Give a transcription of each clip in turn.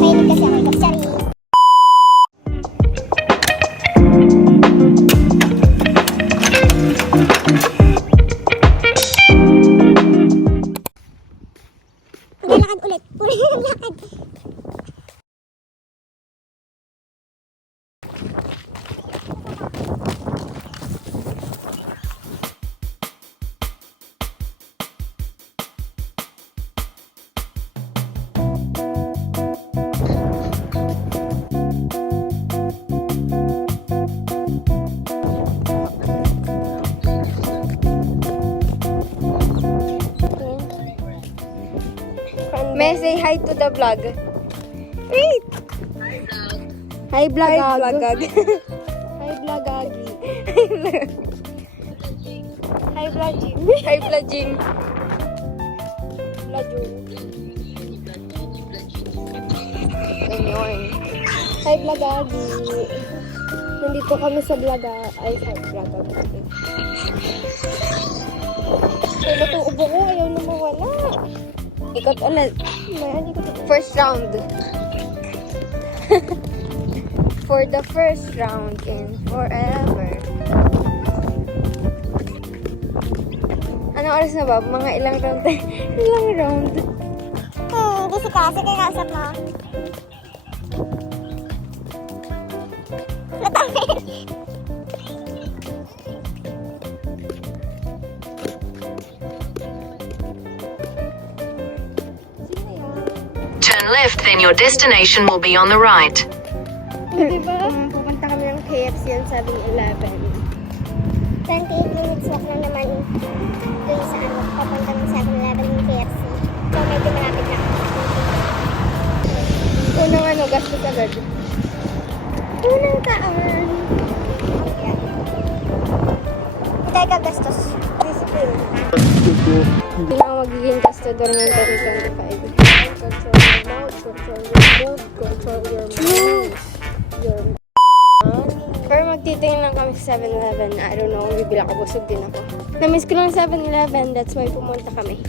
Mahilig kasi ako ikaw, sorry. Maglalakad ulit. Puri ng lakad. May say hi to the vlog. Wait! Hi vlogag. Hi vlogag. Hi vlogagi. Hi vlogging. Hi vlogging. Vlogging. Ganyan. Hi vlogagi. Nandito kami sa vloga. Ay, sa vlogag. Ay, natuubo ko. Ayaw na mawala. Ikot ulit. First round. For the first round in forever. Anong oras na ba? Mga ilang round? Ilang round? Hindi si Kasi kakausap mo. Natami. Turn left, then your destination will be on the right. Diba? Pupunta kami ng KFC and 7-Eleven. 28 minutes walk na naman dun sa ano, papunta ng 7-Eleven ng KFC. So, medyo malapit na. Unang ano, gastos agad. Unang taan. Ayan. Hindi tayo kagastos. Discipline. Hindi na ako magiging gastador ng 2025. Control your mouth, control your mood, control your mind. Your pero magtitingin lang kami sa 7-Eleven. I don't know, bibila ko, busog din ako. Namiss ko lang 7-Eleven, that's why pumunta kami.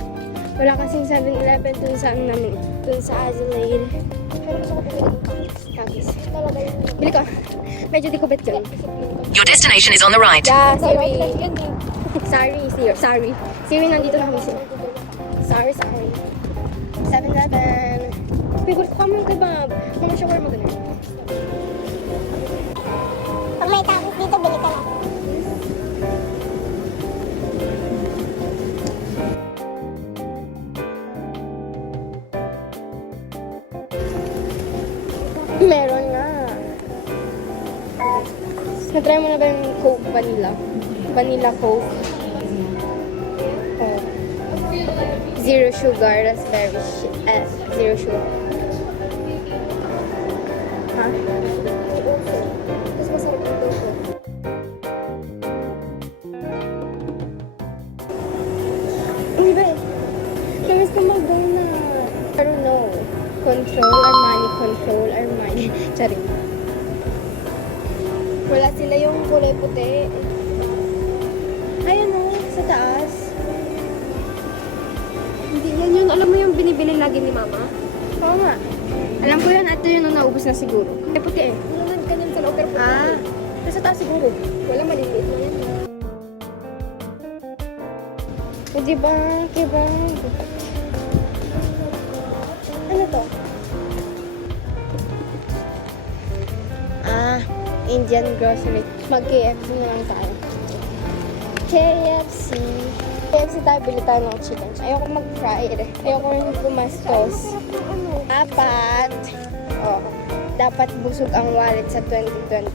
Wala kasing 7-Eleven dun sa ano namin, dun sa Adelaide. Pero gusto ko bumili ng Takis. Talagay yun. Bili ko. Medyo di ko bet yun. Your destination is on the right. Yeah, Siri. Sorry. Siri, nandito na kami sila. Sorry. 7-Eleven. Favorite ko kami kebab. Mga shawarma ganun. Pag may tapos dito, bili ka lang. Meron nga. Na-try mo na ba yung Coke Vanilla? Vanilla Coke. Oh. Zero sugar, raspberry, zero sugar. Ha? Mas masarap yung dito. Hindi ba eh? Namiss ko mag-donut. I don't know. Control our money. Charing. Wala sila yung kulay puti. Ay, ano? Sa taas. Hindi yan yun. Alam mo yung binibili lagi ni Mama? Oo nga. Alam ko yun. Ito yun nung naubos na siguro. Ay, puti eh. Naman ganyan sa loob, pero puti. Ah. Pero sa taas siguro. Wala, maliliit na yan. Diba? Ano to? Indian grocery. Mag-KFC na lang tayo. KFC tayo, bili tayo ng chicken. Ayoko mag-fried. Ayoko rin gumastos. Dapat. Dapat busog ang wallet sa 2025.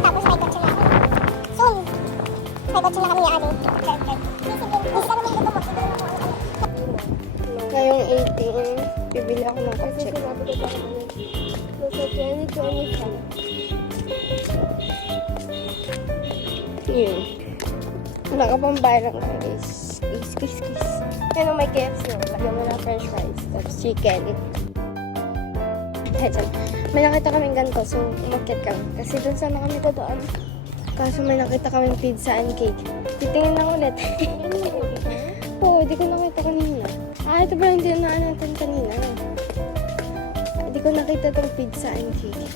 Tapos may kotse na kami. Soon. May kotse na kami ni Ate. Hindi ka naman ito mo. Ngayong 18, bibili ako ng kotse. Kasi sinabi ko pa kami. Nasa 2025. Yun. Wala ka pang bayad ng guys. Kiss. Yan may KFC na. Lagyan mo na french fries. Tapos chicken. Headset. May nakita kaming ganito. So, umakyat kami. Kasi dun sana kami dadaan. Kaso may nakita kaming pizza and cake. Titingin lang ulit. Oo, di ko nakita kanina. ito pala yung dinaan natin kanina. Hindi ko nakita tong pizza and cake.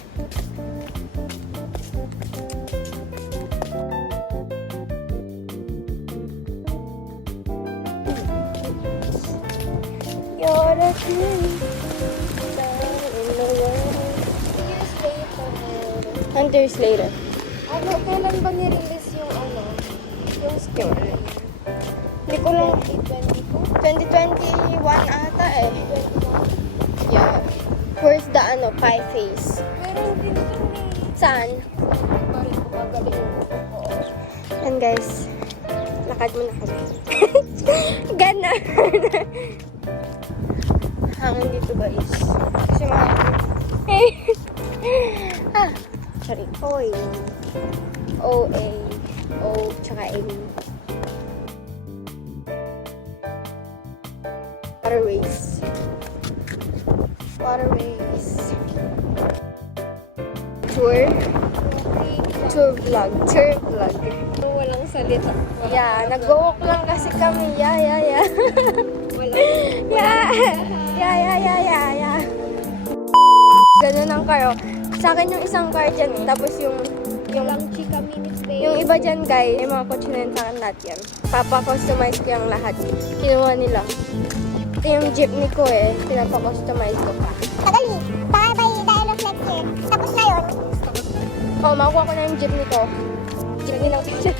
You're the queen in the world. Years later. Hunters later. Ano, kailan ba nirelease yung ano? Yung skill. Hindi ko lang... 2021 ata eh. Yeah. Where's the ano, pie face? Meron din ito Saan? Bakit kumagaling ko? Yan guys. Lakad muna kami. Ganon. Hangin dito guys. Kasi mga... ah. Sorry. Oy. O-A. O tsaka A. Waterways. Waterways. Tour. Tour vlog. Tour vlog. Walang salita. Yeah, nag-walk lang kasi kami. Yeah. Walang Yeah. Ganun lang kayo. Sa akin yung isang car dyan eh. Tapos yung chika minutes babe. yung iba dyan guys, yung mga kotse na yun sa akin lahat yan. Papa-customize ko yung lahat. Kinuha nila. Ito yung jeepney ko eh. Pinapa-customize ko pa. Tagali. Baka by the end of next year. Tapos na yun. Oh, makuha ko na yung jeepney ko. Jeepney lang kasi.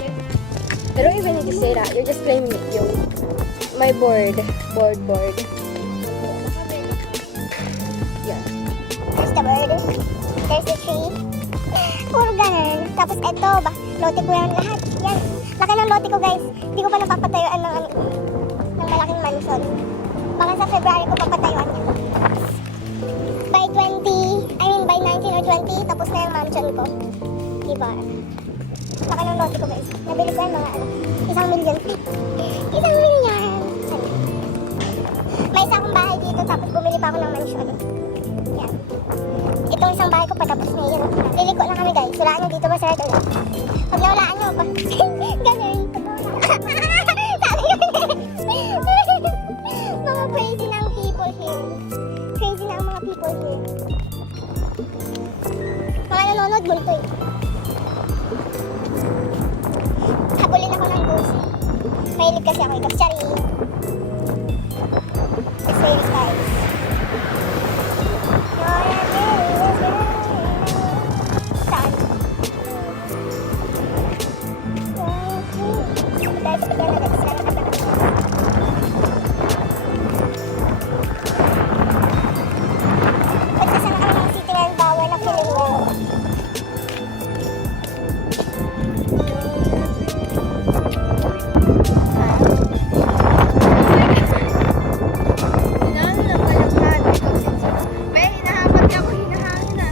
I don't even need to say that. You're just claiming it. Yung my board. Board. Yeah. There's the bird. There's the tree. Puro ganun. Tapos eto, lote ko yan lahat. Yan. Laki ng lote ko guys. Hindi ko pa napapatayuan ng malaking mansion. Baka sa February ko papatayuan yan. By 19 or 20, tapos na yung mansion ko. Diba? Laki ng lote ko guys. Nabili ko yan mga 1 million. 1 million! May isa akong bahay dito, tapos bumili pa ako ng mansion. Yan. Itong isang bahay ko patapos na yan. Liliko lang kami guys. Walaan nyo dito ba sa ulit? Pag nawalaan nyo pa. Ganun. Sabi ko mga crazy na ang people here. Crazy na ang mga people here. Mga nanonood multo eh. Habulin ako ng goose. Mahilig kasi ako ikap chari. It's very nice. Saan? Guys, bigyan na guys. Pagkasama kami ng city ng bawal na feeling mo. Hinahan lang kalakhan. May hinahapat niya ako. Hinahangin na.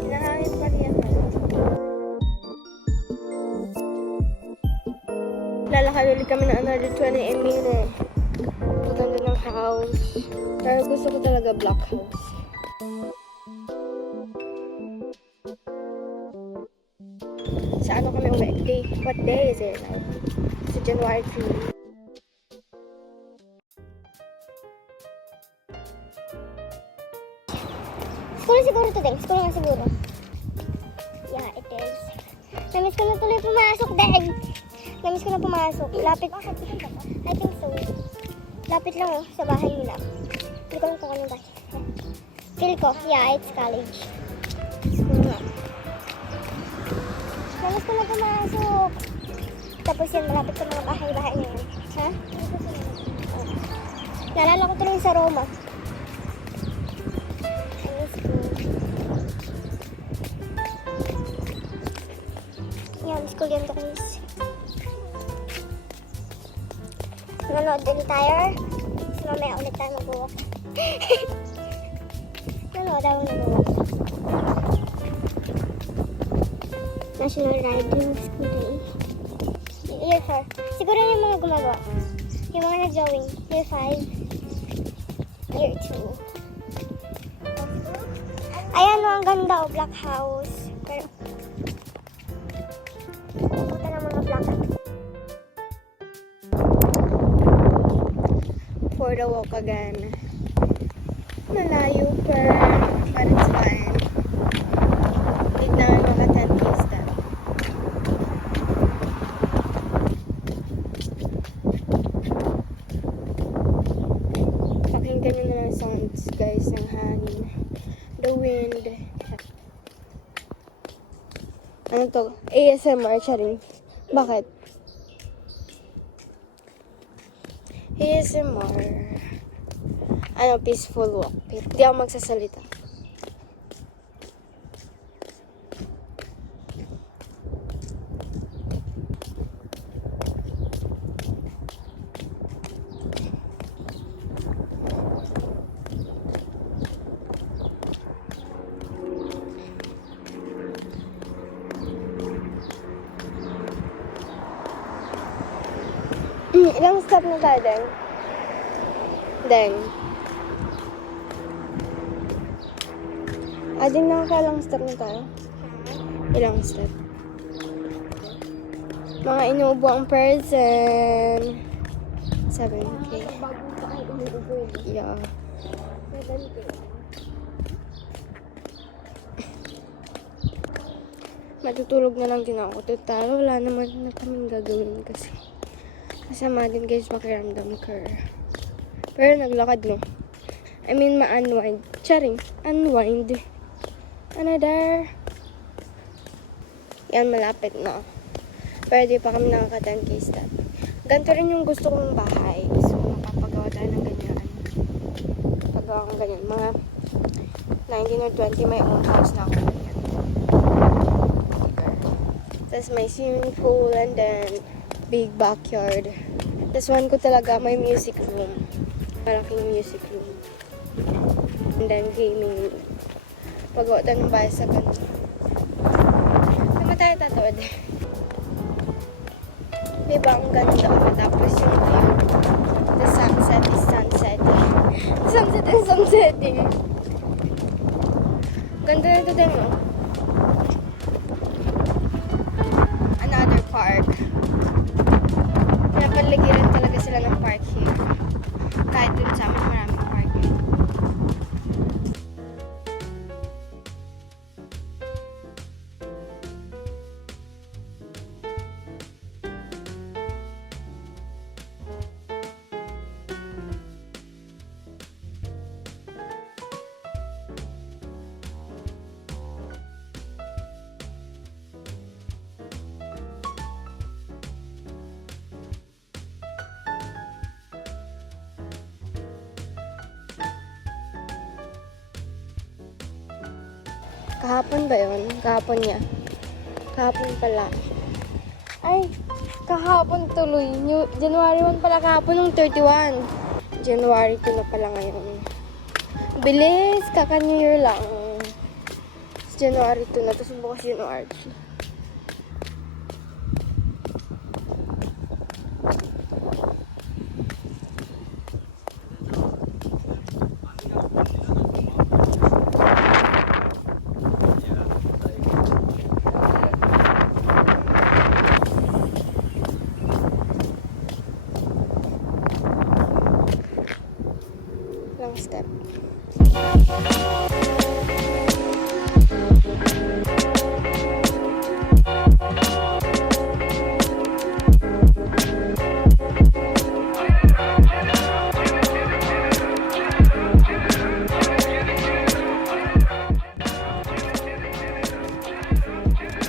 Hinahangin pa rin ako. Lalakad ulit kami na another 28 minutes. Maganda ng house. Pero gusto ko talaga black house. Sa ano kami uwi? What day is it now? Sa January 3. School siguro to din. School nga siguro. Yeah, it is. Namiss ko na tuloy pumasok, Dad. Namiss ko na pumasok. Lapit. I think so. Lapit lang oh, sa bahay nila. Hindi ko lang kung anong bahay. Feel ko, yeah, it's college. School nga. Namiss ko na pumasok. Tapos yan, malapit sa mga bahay-bahay na yun. Ha? Oh. Naalala ko tuloy sa Roma. Yan, school yan guys. Nanood din tayo. So, mamaya ulit tayo mag-walk. Nanood ako nag-walk. National Riding School Day. Year 4. Siguro yung mga gumagawa. Yung mga nag-drawing. Year 5. Year 2. Ayan o, ang ganda o, black house. Pero, puta ng mga black. 4 for the walk again. Malayo but it's fine. Need na mga 10 days na. Pakinggan nyo na lang sounds guys ng hangin. The wind. Ano to? ASMR, charing. Bakit? ASMR. Ano, peaceful walk. Hindi ako magsasalita. Ilang step na tayo, Deng? Deng. Ading nakakailang step na tayo? Ilang step? Mga inuubo ang person. 7K. Yeah. 7K. Matutulog na lang din ako. Total, wala naman na kaming gagawin kasi. Masama din guys pakiramdam ko. Pero naglakad no. I mean ma-unwind. Charing. Unwind. Another. Yan malapit na. Pero di pa kami nakaka 10K step. Ganito rin yung gusto kong bahay. So makapagawa tayo ng ganyan. Pagawa kong ganyan. Mga 19 or 20 may own house na ako. Ganyan. Tapos may swimming pool and then big backyard. This one ko talaga, may music room. Malaking music room. And then gaming room. Pagawa tayo ng bahay sa kanto. Naman tayo tatawad eh. Diba ang ganda? Tapos yung view. The sunset is sunsetting. Sunset is sunsetting. Ganda na ito din, no? Another park. Napaligiran talaga sila ng park here. Kahit dun sa amin maraming park eh. Kahapon ba yun? Kahapon niya. Kahapon pala. Ay, kahapon tuloy. January 1 pala kahapon ng 31. January 2 na pala ngayon. Bilis! Kaka-New Year lang. January 2 na. Tapos bukas January 3. Long step.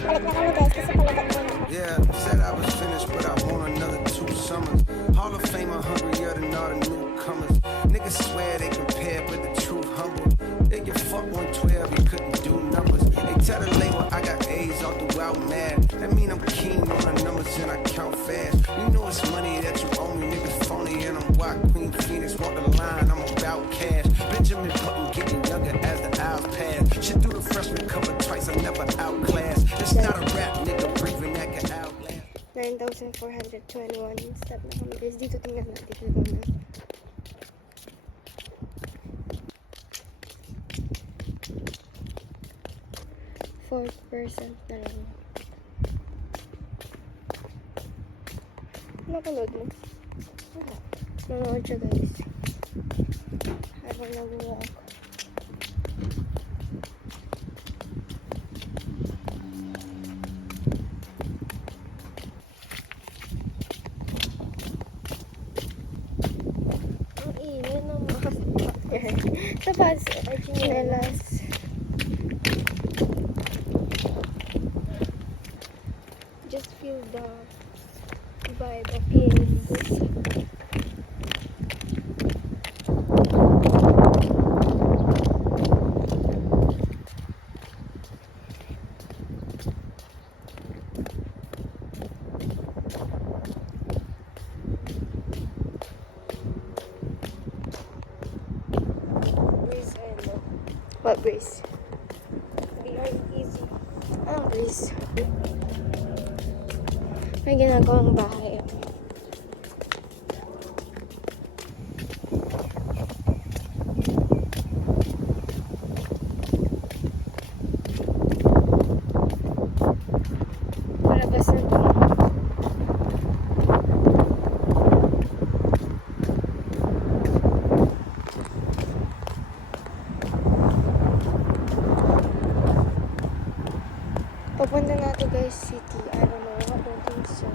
Balik na kami guys kasi palagat muna ako. Yeah, said I was finished, but I want another 2 summers. Hall of Fame, I'm hungrier than all the newcomers. Niggas swear they compare, but the truth humble. They get fuck 112, you couldn't do numbers. They tell the label I got A's all throughout mad. That mean I'm keen on the numbers and I count fast. You know it's money that you owe me, niggas phony, and I'm white Queen Phoenix, walk the line, I'm about cash. Benjamin Button getting younger as the hours pass. Shit through the freshman cover twice, I never outclassed. It's not a rap, nigga, breathing that can outlast. 9,421 step na kami guys. Dito tingnan natin. Dito na. %4 na lang. Napanood mo? Wala. Nanonood siya guys. ako nag-walk. Ang init ng mga sasakyan. Tapos, chinelas. Just feel the vibe of hills. Breeze, ano? What breeze? We are easy. Ah, breeze. May ginagawang bahay. Palabas na to. Papunta na to guys, city. I don't know. I don't think so.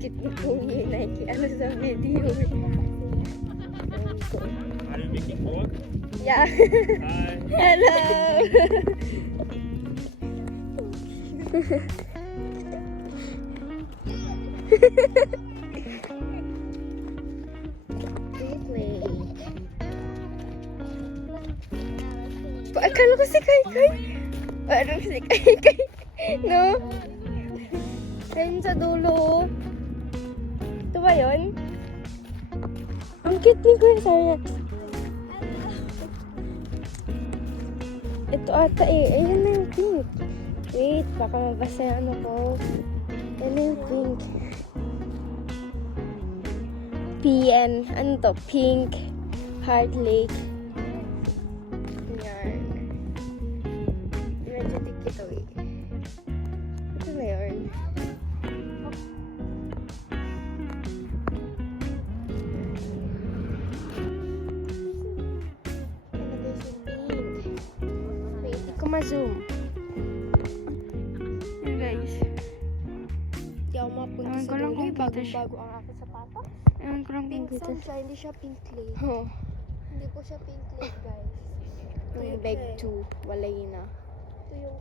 Kitpugi naiki ano sa video. Are you making vlog? Yeah. Hi. Hello. Akala ko si Kai Kai. Parang si Kai Kai. No? Ayun sa dulo. Ito ba yun? Ang cute ni Kuya Sarah. Ito ata eh. Ayun na yung pink. Wait, baka mabasa yung ano ko. Ayun na yung pink. PN. Ano to? Pink Heart Lake. Yan. Medyo dikit ito eh. Ito na yun. Ma-zoom. Hey guys. Di ako mapunta sa dulo. Bago ang aking sapatos. Ewan ko lang Pink kung sand siya. Hindi siya pink clay. Oh. Hindi po siya pink clay guys. Ito eh. yung bag 2. Walay na. Ito yung